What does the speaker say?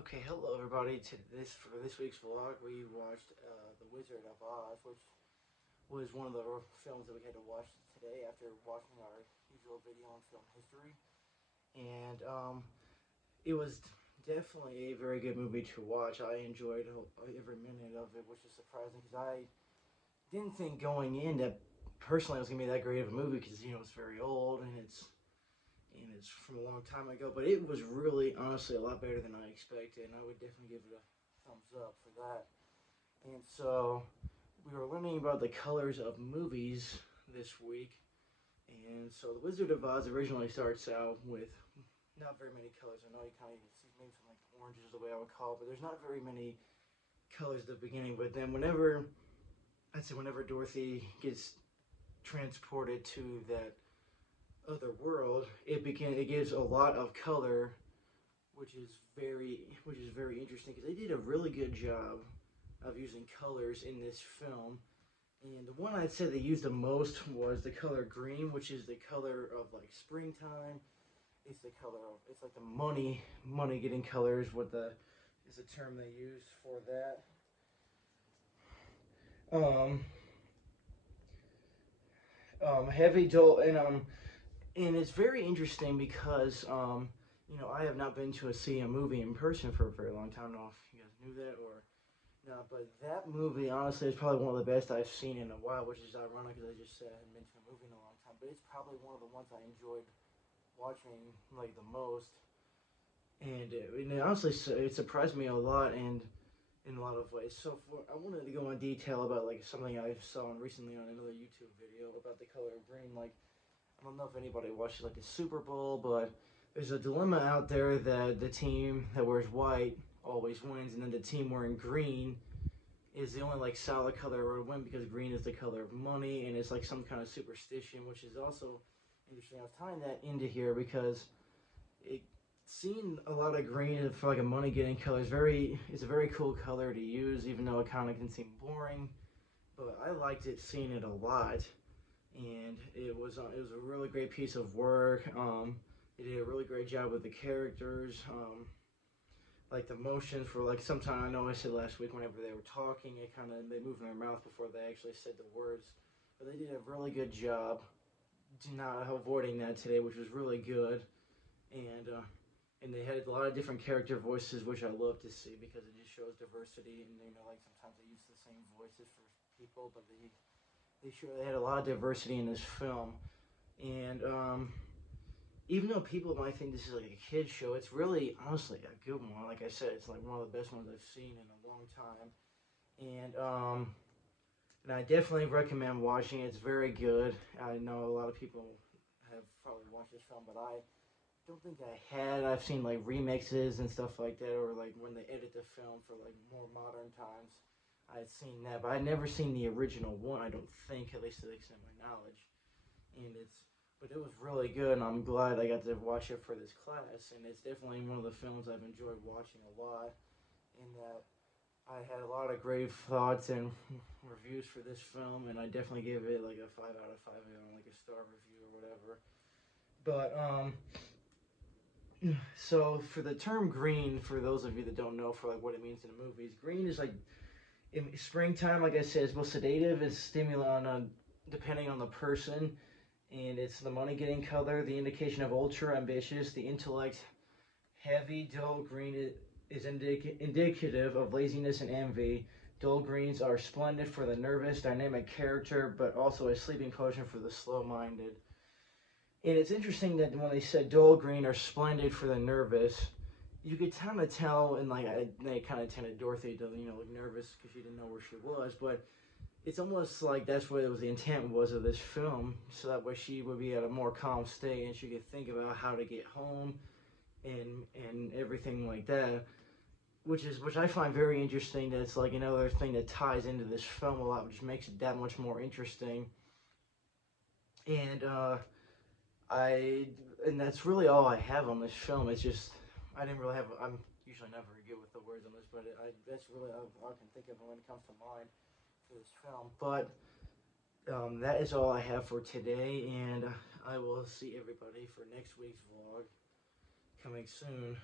Okay, hello everybody. For this week's vlog, we watched The Wizard of Oz, which was one of the films that we had to watch today after watching our usual video on film history. And it was definitely a very good movie to watch. I enjoyed every minute of it, which is surprising because I didn't think going in that personally it was gonna be that great of a movie because it's very old and it's from a long time ago, but it was really, honestly, a lot better than I expected, and I would definitely give it a thumbs up for that. And so, we were learning about the colors of movies this week, and so The Wizard of Oz originally starts out with not very many colors. I know you kind of see maybe some like oranges the way I would call it, but there's not very many colors at the beginning. But then whenever Dorothy gets transported to that other world, it gives a lot of color, which is very interesting because they did a really good job of using colors in this film. And the one I'd say they used the most was the color green, which is the color of like springtime. It's like the money getting colors. What the is the term they used for that? Um, Heavy dull and it's very interesting because I have not been to see a movie in person for a very long time. I don't know if you guys knew that or not, but that movie honestly is probably one of the best I've seen in a while, which is ironic because I just said I hadn't been to a movie in a long time. But it's probably one of the ones I enjoyed watching like the most, and honestly, it surprised me a lot and in a lot of ways. I wanted to go in detail about like something I saw recently on another YouTube video about the color of green. Like I don't know if anybody watches like the Super Bowl, but there's a dilemma out there that the team that wears white always wins, and then the team wearing green is the only like solid color to win because green is the color of money, and it's like some kind of superstition, which is also interesting. I was tying that into here because it seeing a lot of green for like a money getting color is a very cool color to use, even though it kind of can seem boring. But I liked it, seeing it a lot, and it was a really great piece of work. They did a really great job with the characters, like the motions for like sometimes I know I said last week whenever they were talking, they moved their mouth before they actually said the words, but they did a really good job not avoiding that today, which was really good, and uh, and they had a lot of different character voices, which I love to see because it just shows diversity, and like sometimes they use the same voices for people, but they had a lot of diversity in this film, and even though people might think this is like a kid's show, it's really honestly a good one. Like I said, it's like one of the best ones I've seen in a long time, and I definitely recommend watching it. It's very good. I know a lot of people have probably watched this film, but I don't think I had. I've seen like remixes and stuff like that, or like when they edit the film for like more modern times. I'd seen that, but I'd never seen the original one. I don't think, at least to the extent of my knowledge. And but it was really good, and I'm glad I got to watch it for this class. And it's definitely one of the films I've enjoyed watching a lot. In that I had a lot of great thoughts and reviews for this film, and I definitely gave it like a 5 out of 5, like a star review or whatever. But so for the term green, for those of you that don't know, for like what it means in the movies, green is like in springtime. Like I said, it's both sedative and stimulant depending on the person, and it's the money getting color, the indication of ultra ambitious, the intellect. Heavy dull green is indicative of laziness and envy. Dull greens are splendid for the nervous, dynamic character, but also a sleeping potion for the slow-minded. And it's interesting that when they said dull green are splendid for the nervous, you could kind of tell, and like they kind of tended Dorothy to look nervous because she didn't know where she was, but it's almost like that's what it was the intent was of this film, so that way she would be at a more calm state and she could think about how to get home and everything like that, which I find very interesting. That's like another thing that ties into this film a lot, which makes it that much more interesting. And I and that's really all I have on this film. It's just I didn't really have. I'm usually not very good with the words on this, but that's really all I can think of when it comes to mind for this film. But that is all I have for today, and I will see everybody for next week's vlog coming soon.